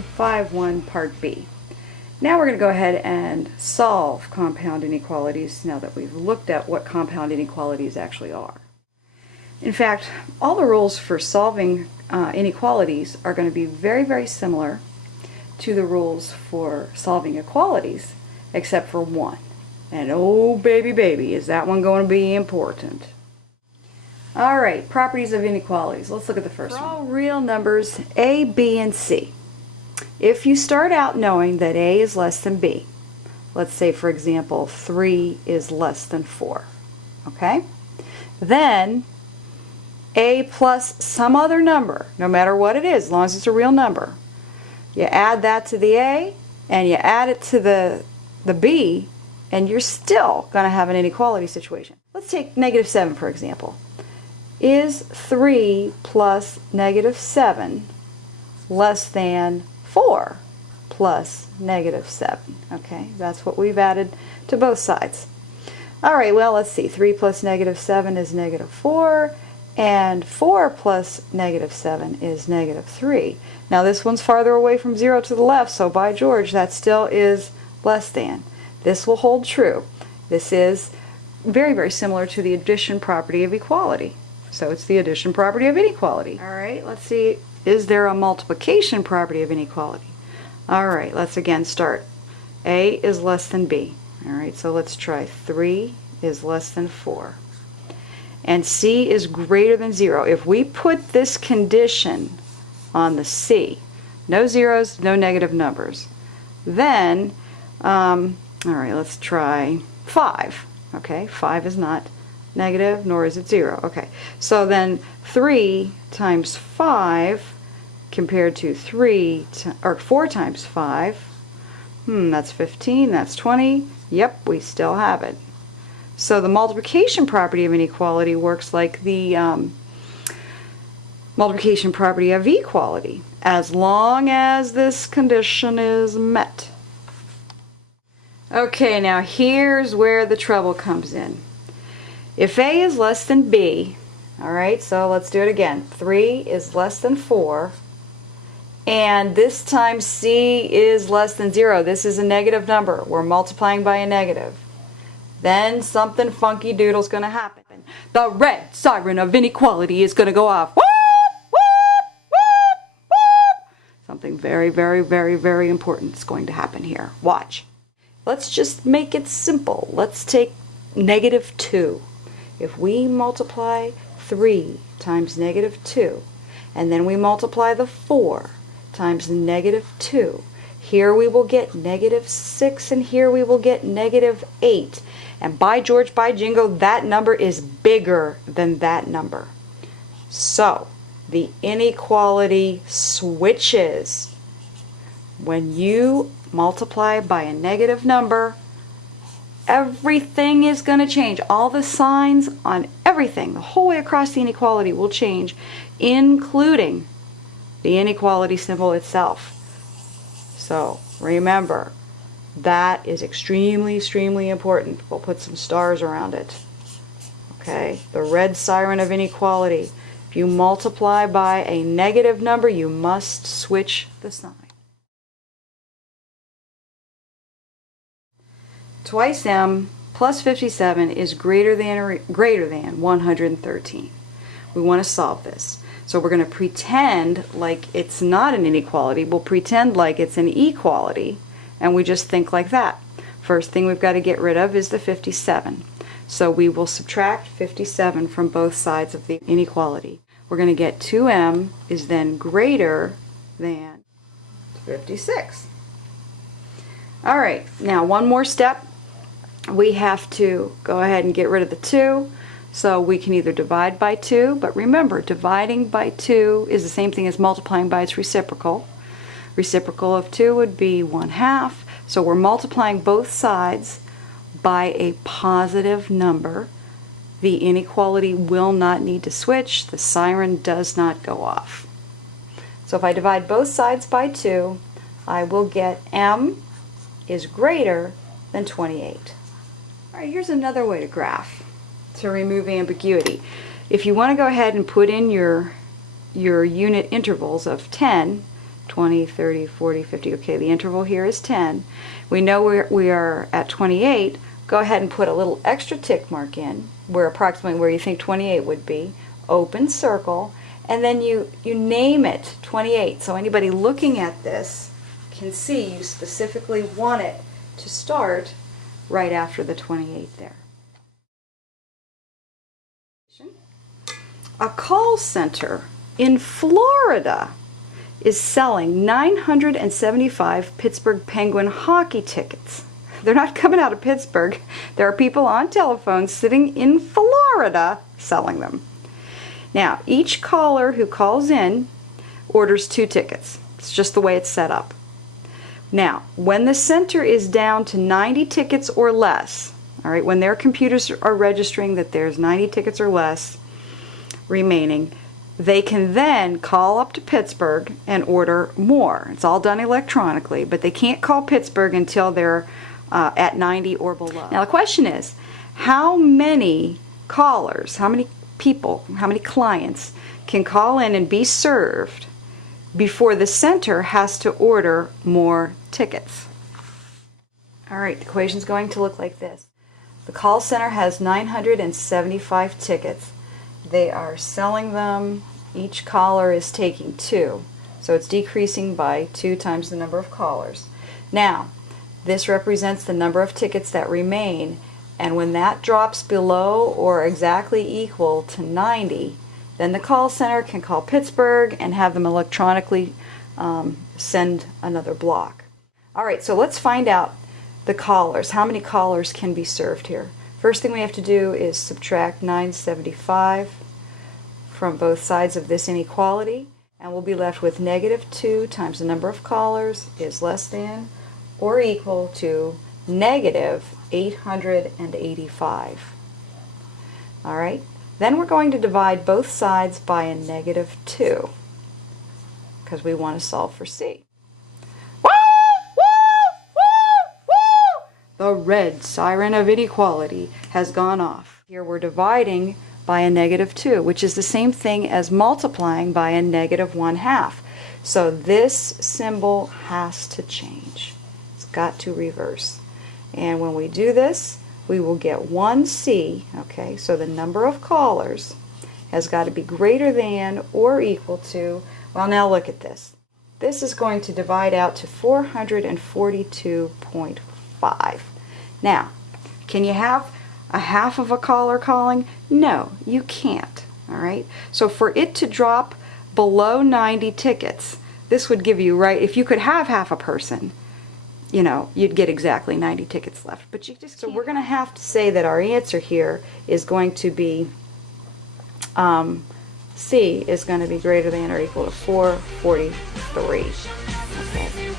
5.1 Part B. Now we're going to go ahead and solve compound inequalities now that we've looked at what compound inequalities actually are. In fact, all the rules for solving inequalities are going to be very, very similar to the rules for solving equalities, except for one. And oh baby baby, is that one going to be important. Alright, properties of inequalities. Let's look at the first one. For all real numbers a, b, and c, if you start out knowing that a is less than b, let's say for example 3 is less than 4, okay? Then a plus some other number, no matter what it is, as long as it's a real number, you add that to the a and you add it to the b, and you're still going to have an inequality situation. Let's take -7 for example. Is 3 plus -7 less than 4 plus -7? Okay, that's what we've added to both sides. Alright, well let's see. 3 plus -7 is -4, and 4 plus -7 is -3. Now this one's farther away from 0 to the left, so by George, that still is less than. This will hold true. This is very, very similar to the addition property of equality. So it's the addition property of inequality. Alright, let's see. Is there a multiplication property of inequality? Alright, let's again start. A is less than B. Alright, so let's try 3 is less than 4. And C is greater than 0. If we put this condition on the C, no zeros, no negative numbers, then, alright, let's try 5. Okay, 5 is not negative, nor is it 0. Okay, so then 3 times 5 compared to 4 times 5, that's 15, that's 20. Yep, we still have it. So the multiplication property of inequality works like the multiplication property of equality, as long as this condition is met. Okay, now here's where the trouble comes in. If A is less than B, alright, so let's do it again. 3 is less than 4, and this time C is less than 0. This is a negative number. We're multiplying by a negative. Then something funky doodle's going to happen. The red siren of inequality is going to go off. Whoop, whoop, whoop, whoop. Something very, very, very, very important is going to happen here. Watch. Let's just make it simple. Let's take -2. If we multiply 3 times -2, and then we multiply the 4 times -2, here we will get -6, and here we will get -8. And by George, by Jingo, that number is bigger than that number. So, the inequality switches. When you multiply by a negative number, everything is going to change. All the signs on everything, the whole way across the inequality will change, including the inequality symbol itself. So remember, that is extremely, extremely important. We'll put some stars around it. Okay, the red siren of inequality. If you multiply by a negative number, you must switch the sign. Twice m plus 57 is greater than 113. We want to solve this. So we're going to pretend like it's not an inequality. We'll pretend like it's an equality, and we just think like that. First thing we've got to get rid of is the 57. So we will subtract 57 from both sides of the inequality. We're going to get 2m is then greater than 56. Alright, now one more step. We have to go ahead and get rid of the 2, so we can either divide by 2, but remember, dividing by 2 is the same thing as multiplying by its reciprocal. Reciprocal of 2 would be 1/2, so we're multiplying both sides by a positive number. The inequality will not need to switch. The siren does not go off. So if I divide both sides by 2, I will get m is greater than 28. Alright, here's another way to graph to remove ambiguity. If you want to go ahead and put in your unit intervals of 10, 20, 30, 40, 50. Okay, the interval here is 10. We know we are at 28. Go ahead and put a little extra tick mark in, where approximately where you think 28 would be. Open circle, and then you name it 28. So anybody looking at this can see you specifically want it to start right after the 28 there. A call center in Florida is selling 975 Pittsburgh Penguin hockey tickets. They're not coming out of Pittsburgh. There are people on telephones sitting in Florida selling them. Now, each caller who calls in orders 2 tickets. It's just the way it's set up. Now, when the center is down to 90 tickets or less, all right, when their computers are registering that there's 90 tickets or less remaining, they can then call up to Pittsburgh and order more. It's all done electronically, but they can't call Pittsburgh until they're at 90 or below. Now the question is, how many callers, how many people, how many clients can call in and be served before the center has to order more tickets? All right, the equation's going to look like this. The call center has 975 tickets. They are selling them. Each caller is taking 2. So it's decreasing by 2 times the number of callers. Now, this represents the number of tickets that remain, and when that drops below or exactly equal to 90, then the call center can call Pittsburgh and have them electronically send another block. All right, so let's find out the callers. How many callers can be served here? First thing we have to do is subtract 975 from both sides of this inequality, and we'll be left with -2 times the number of callers is less than or equal to -885. All right, then we're going to divide both sides by a -2 because we want to solve for C. The red siren of inequality has gone off. Here we're dividing by a -2, which is the same thing as multiplying by a -1/2. So this symbol has to change. It's got to reverse. And when we do this, we will get 1C, okay? So the number of callers has got to be greater than or equal to, well, now look at this. This is going to divide out to 442.5. Now, can you have a half of a caller calling? No, you can't. All right. So for it to drop below 90 tickets, this would give you, right, if you could have half a person, you know, you'd get exactly 90 tickets left. But you just, so we're going to have to say that our answer here is going to be C is going to be greater than or equal to 443. Okay.